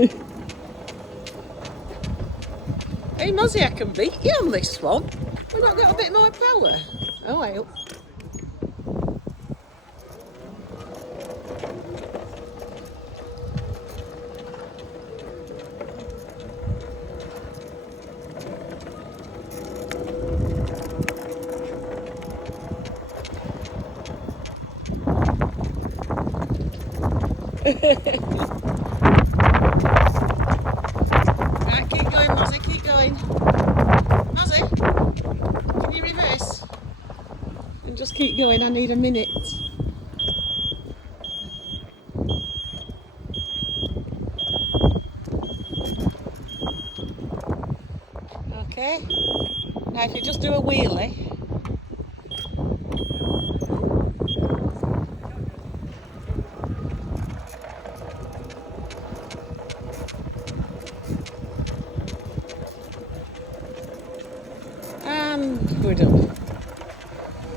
Hey Mozzie, I can beat you on this one. We've not got a bit more power. Oh well. Right, keep going, Mozzie, keep going. Mozzie, can you reverse? And just keep going, I need a minute. Okay. Now if you just do a wheelie. And we're done.